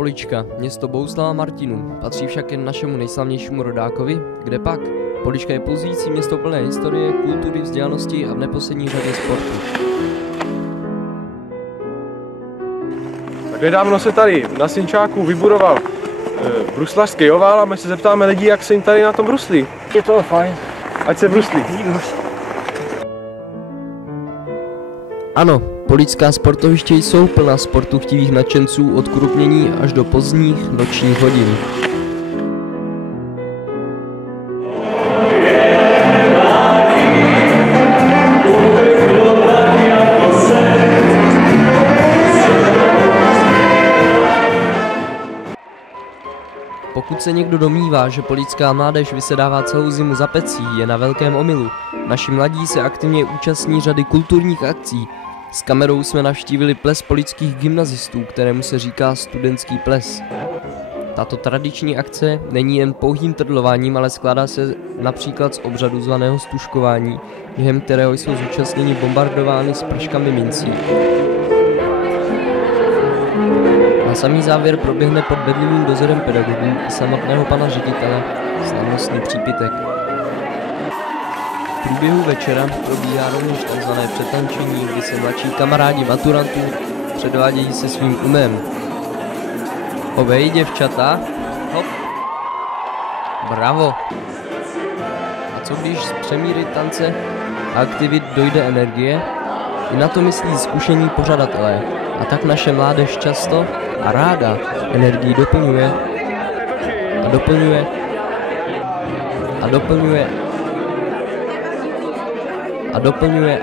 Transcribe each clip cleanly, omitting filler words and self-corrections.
Polička, město Bohuslava Martinů, patří však jen našemu nejslavnějšímu rodákovi, kde pak? Polička je pulzující město plné historie, kultury, vzdělanosti a v neposlední řadě sportu. Tak nedávno se tady na Sinčáku vybudoval bruslařský ovál a my se zeptáme lidí, jak se jim tady na tom bruslí. Je to fajn. Ať se bruslí. Ano, poličská sportoviště jsou plná sportu chtivých nadšenců od krupnění až do pozdních nočních hodin. Pokud se někdo domnívá, že poličská mládež vysedává celou zimu za pecí, je na velkém omylu. Naši mladí se aktivně účastní řady kulturních akcí. S kamerou jsme navštívili ples poličských gymnazistů, kterému se říká studentský ples. Tato tradiční akce není jen pouhým trdlováním, ale skládá se například z obřadu zvaného stužkování, během kterého jsou zúčastněni bombardovány s prškami mincí. Na samý závěr proběhne pod bedlivým dozorem pedagogů i samotného pana ředitele slavnostní přípitek. V průběhu večera probíhá rovněž tzv. Přetančení, kdy se mladší kamarádi maturantů předvádějí se svým umem. Ovej, děvčata, hop, bravo. A co když z přemíry tance a aktivit dojde energie? I na to myslí zkušení pořadatelé. A tak naše mládež často a ráda energii doplňuje a doplňuje a doplňuje a doplňuje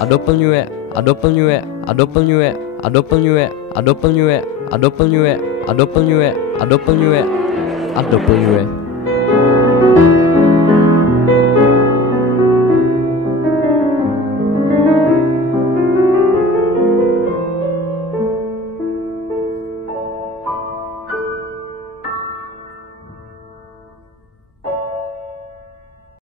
a doplňuje a doplňuje a doplňuje a doplňuje a doplňuje a doplňuje a doplňuje a doplňuje a doplňuje.